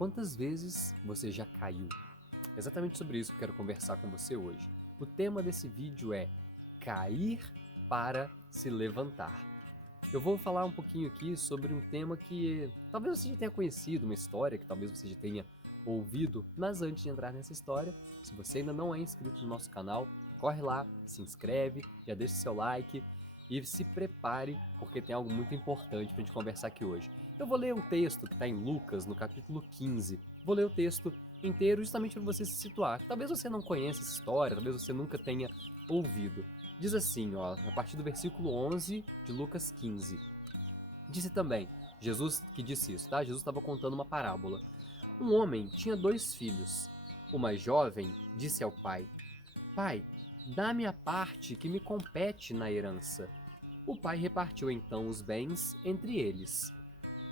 Quantas vezes você já caiu? Exatamente sobre isso que eu quero conversar com você hoje. O tema desse vídeo é cair para se levantar. Eu vou falar um pouquinho aqui sobre um tema que talvez você já tenha conhecido, uma história que talvez você já tenha ouvido, mas antes de entrar nessa história, se você ainda não é inscrito no nosso canal, corre lá, se inscreve, já deixa seu like e se prepare, porque tem algo muito importante para a gente conversar aqui hoje. Eu vou ler um texto que está em Lucas, no capítulo 15. Vou ler o texto inteiro justamente para você se situar. Talvez você não conheça essa história, talvez você nunca tenha ouvido. Diz assim, ó, a partir do versículo 11 de Lucas 15. Disse também, Jesus que disse isso, tá? Jesus estava contando uma parábola. Um homem tinha 2 filhos. O mais jovem disse ao pai: Pai, dá-me a parte que me compete na herança. O pai repartiu então os bens entre eles.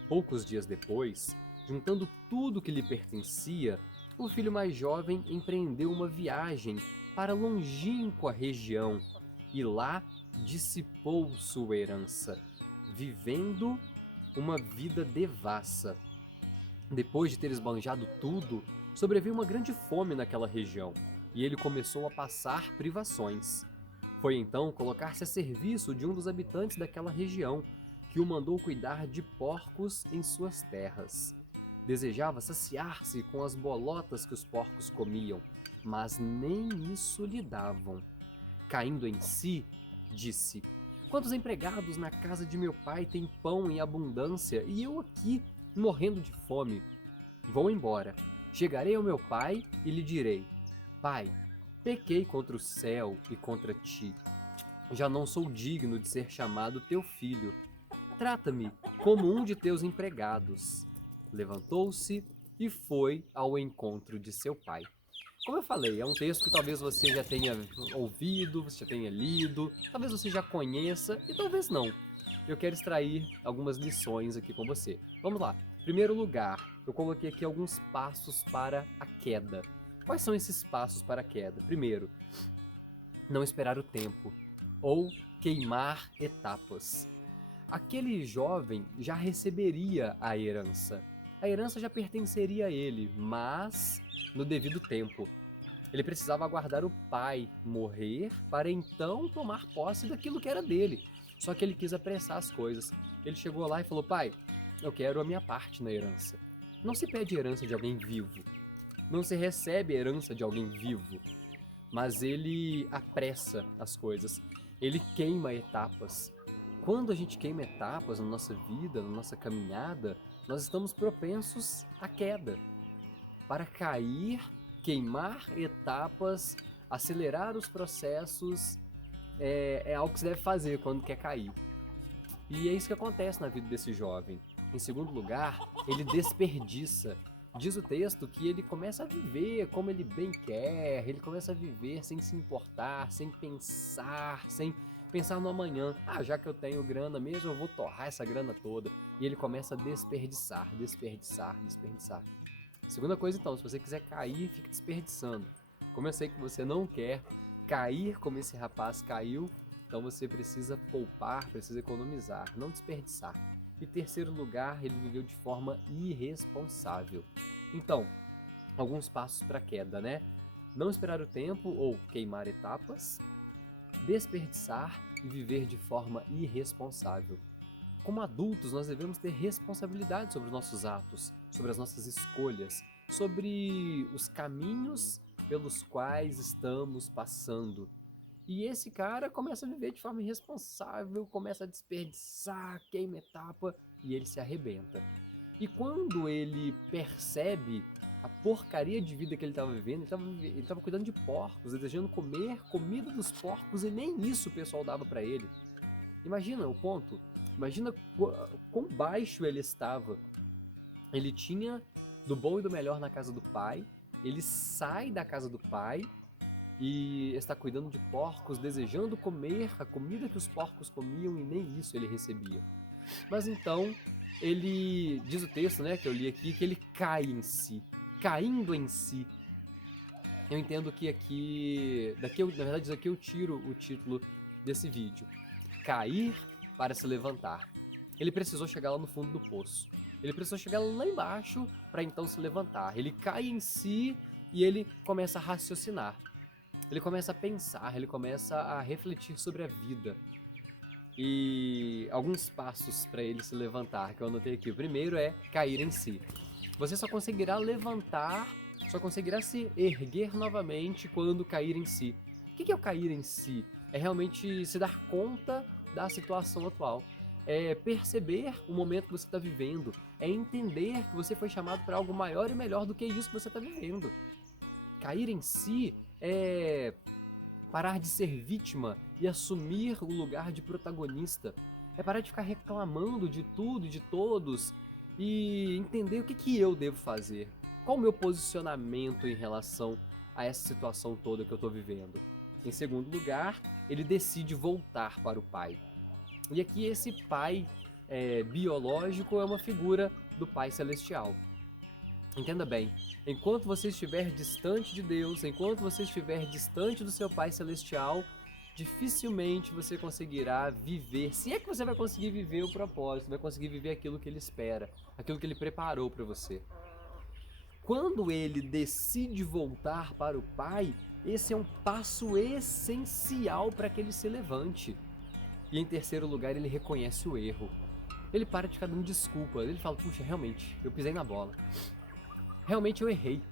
Poucos dias depois, juntando tudo que lhe pertencia, o filho mais jovem empreendeu uma viagem para longínqua região e lá dissipou sua herança, vivendo uma vida devassa. Depois de ter esbanjado tudo, sobreveio uma grande fome naquela região e ele começou a passar privações. Foi então colocar-se a serviço de um dos habitantes daquela região, que o mandou cuidar de porcos em suas terras. Desejava saciar-se com as bolotas que os porcos comiam, mas nem isso lhe davam. Caindo em si, disse: Quantos empregados na casa de meu pai têm pão em abundância e eu aqui, morrendo de fome? Vou embora. Chegarei ao meu pai e lhe direi: Pai, pequei contra o céu e contra ti. Já não sou digno de ser chamado teu filho. Trata-me como um de teus empregados. Levantou-se e foi ao encontro de seu pai. Como eu falei, é um texto que talvez você já tenha ouvido, você já tenha lido, talvez você já conheça e talvez não. Eu quero extrair algumas lições aqui com você. Vamos lá. Primeiro lugar, eu coloquei aqui alguns passos para a queda. Quais são esses passos para a queda? Primeiro, não esperar o tempo ou queimar etapas. Aquele jovem já receberia a herança. A herança já pertenceria a ele, mas no devido tempo. Ele precisava aguardar o pai morrer para então tomar posse daquilo que era dele. Só que ele quis apressar as coisas. Ele chegou lá e falou: Pai, eu quero a minha parte na herança. Não se pede herança de alguém vivo. Não se recebe herança de alguém vivo. Mas ele apressa as coisas. Ele queima etapas. Quando a gente queima etapas na nossa vida, na nossa caminhada, nós estamos propensos à queda. Para cair, queimar etapas, acelerar os processos, é algo que você deve fazer quando quer cair. E é isso que acontece na vida desse jovem. Em segundo lugar, ele desperdiça. Diz o texto que ele começa a viver como ele bem quer, ele começa a viver sem se importar, sem pensar no amanhã. Ah, já que eu tenho grana mesmo, eu vou torrar essa grana toda. E ele começa a desperdiçar. Segunda coisa então, se você quiser cair, fique desperdiçando. Como eu sei que você não quer cair como esse rapaz caiu, então você precisa poupar, precisa economizar, não desperdiçar. E terceiro lugar, ele viveu de forma irresponsável. Então, alguns passos para a queda, né? Não esperar o tempo ou queimar etapas, desperdiçar e viver de forma irresponsável. Como adultos, nós devemos ter responsabilidade sobre os nossos atos, sobre as nossas escolhas, sobre os caminhos pelos quais estamos passando. E esse cara começa a viver de forma irresponsável, começa a desperdiçar, queima etapa e ele se arrebenta. E quando ele percebe a porcaria de vida que ele estava vivendo, ele estava cuidando de porcos, desejando comer comida dos porcos e nem isso o pessoal dava para ele. Imagina o ponto, imagina quão baixo ele estava. Ele tinha do bom e do melhor na casa do pai, ele sai da casa do pai e está cuidando de porcos, desejando comer a comida que os porcos comiam e nem isso ele recebia. Mas então, ele, diz o texto, né, que eu li aqui, que ele cai em si, caindo em si. Eu entendo que na verdade daqui eu tiro o título desse vídeo. Cair para se levantar. Ele precisou chegar lá no fundo do poço. Ele precisou chegar lá embaixo para então se levantar. Ele cai em si e ele começa a raciocinar. Ele começa a pensar, ele começa a refletir sobre a vida. E alguns passos para ele se levantar, que eu anotei aqui. O primeiro é cair em si. Você só conseguirá levantar, só conseguirá se erguer novamente quando cair em si. O que é o cair em si? É realmente se dar conta da situação atual. É perceber o momento que você está vivendo. É entender que você foi chamado para algo maior e melhor do que isso que você está vivendo. Cair em si é parar de ser vítima e assumir o lugar de protagonista. É parar de ficar reclamando de tudo e de todos e entender o que eu devo fazer. Qual o meu posicionamento em relação a essa situação toda que eu estou vivendo? Em segundo lugar, ele decide voltar para o pai. E aqui esse pai biológico é uma figura do Pai Celestial. Entenda bem, enquanto você estiver distante de Deus, enquanto você estiver distante do seu Pai Celestial, dificilmente você conseguirá viver, se é que você vai conseguir viver o propósito, vai conseguir viver aquilo que Ele espera, aquilo que Ele preparou para você. Quando ele decide voltar para o Pai, esse é um passo essencial para que ele se levante. E em terceiro lugar, ele reconhece o erro. Ele para de ficar dando desculpa, ele fala, puxa, realmente, eu pisei na bola. Realmente eu errei.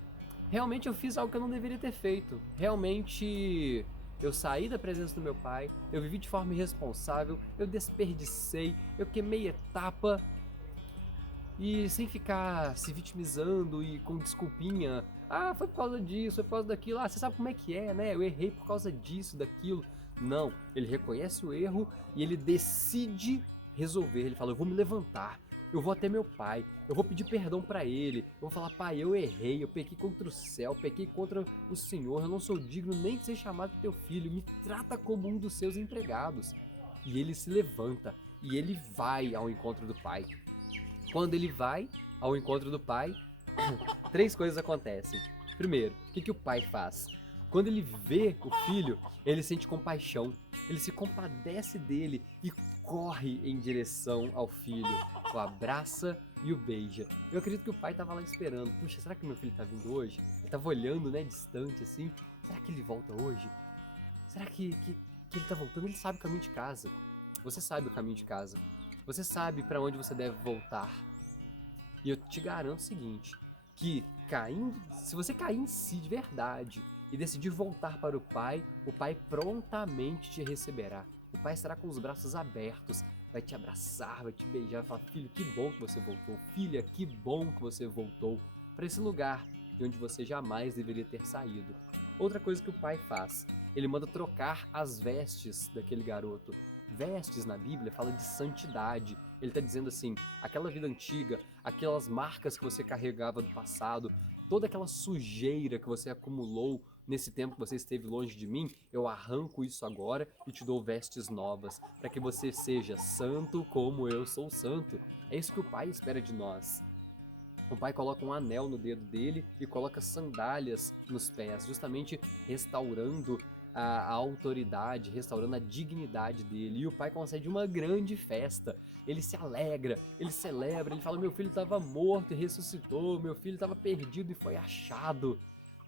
Realmente eu fiz algo que eu não deveria ter feito. Realmente eu saí da presença do meu pai, eu vivi de forma irresponsável, eu desperdicei, eu queimei etapa. E sem ficar se vitimizando e com desculpinha. Ah, foi por causa disso, foi por causa daquilo. Ah, você sabe como é que é, né? Eu errei por causa disso, daquilo. Não, ele reconhece o erro e ele decide resolver. Ele fala, eu vou me levantar. Eu vou até meu pai, eu vou pedir perdão pra ele, eu vou falar, pai, eu errei, eu pequei contra o céu, pequei contra o Senhor, eu não sou digno nem de ser chamado teu filho, me trata como um dos seus empregados. E ele se levanta, e ele vai ao encontro do pai. Quando ele vai ao encontro do pai, três coisas acontecem. Primeiro, o que o pai faz? Quando ele vê o filho, ele sente compaixão, ele se compadece dele e corre em direção ao filho, o abraça e o beija. Eu acredito que o pai estava lá esperando. Puxa, será que meu filho está vindo hoje? Ele estava olhando, né, distante assim. Será que ele volta hoje? Será que ele está voltando? Ele sabe o caminho de casa. Você sabe o caminho de casa. Você sabe para onde você deve voltar. E eu te garanto o seguinte, que se você cair em si de verdade e decidir voltar para o Pai prontamente te receberá. O Pai estará com os braços abertos, vai te abraçar, vai te beijar, vai falar, filho, que bom que você voltou, filha, que bom que você voltou para esse lugar de onde você jamais deveria ter saído. Outra coisa que o Pai faz, ele manda trocar as vestes daquele garoto. Vestes na Bíblia fala de santidade. Ele está dizendo assim, aquela vida antiga, aquelas marcas que você carregava do passado, toda aquela sujeira que você acumulou nesse tempo que você esteve longe de mim, eu arranco isso agora e te dou vestes novas, para que você seja santo como eu sou santo. É isso que o Pai espera de nós. O pai coloca um anel no dedo dele e coloca sandálias nos pés, justamente restaurando a autoridade, restaurando a dignidade dele. E o pai concede uma grande festa. Ele se alegra, ele celebra, ele fala, meu filho estava morto e ressuscitou, meu filho estava perdido e foi achado.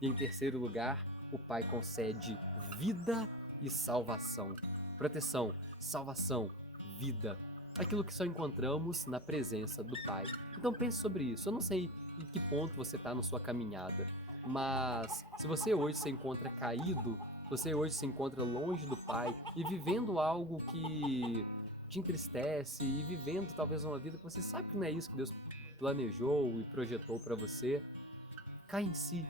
E em terceiro lugar, o pai concede vida e salvação. Proteção, salvação, vida. Aquilo que só encontramos na presença do Pai. Então pense sobre isso. Eu não sei em que ponto você está na sua caminhada, mas se você hoje se encontra caído, se você hoje se encontra longe do Pai e vivendo algo que te entristece e vivendo talvez uma vida que você sabe que não é isso que Deus planejou e projetou para você, cai em si,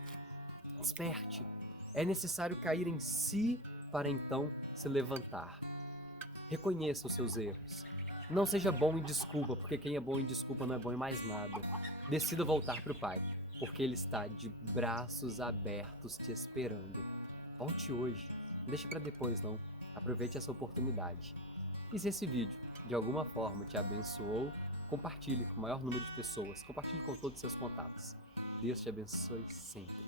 desperte. É necessário cair em si para então se levantar. Reconheça os seus erros. Não seja bom em desculpa, porque quem é bom em desculpa não é bom em mais nada. Decida voltar para o Pai, porque Ele está de braços abertos te esperando. Volte hoje, não deixe para depois não. Aproveite essa oportunidade. E se esse vídeo, de alguma forma, te abençoou, compartilhe com o maior número de pessoas. Compartilhe com todos os seus contatos. Deus te abençoe sempre.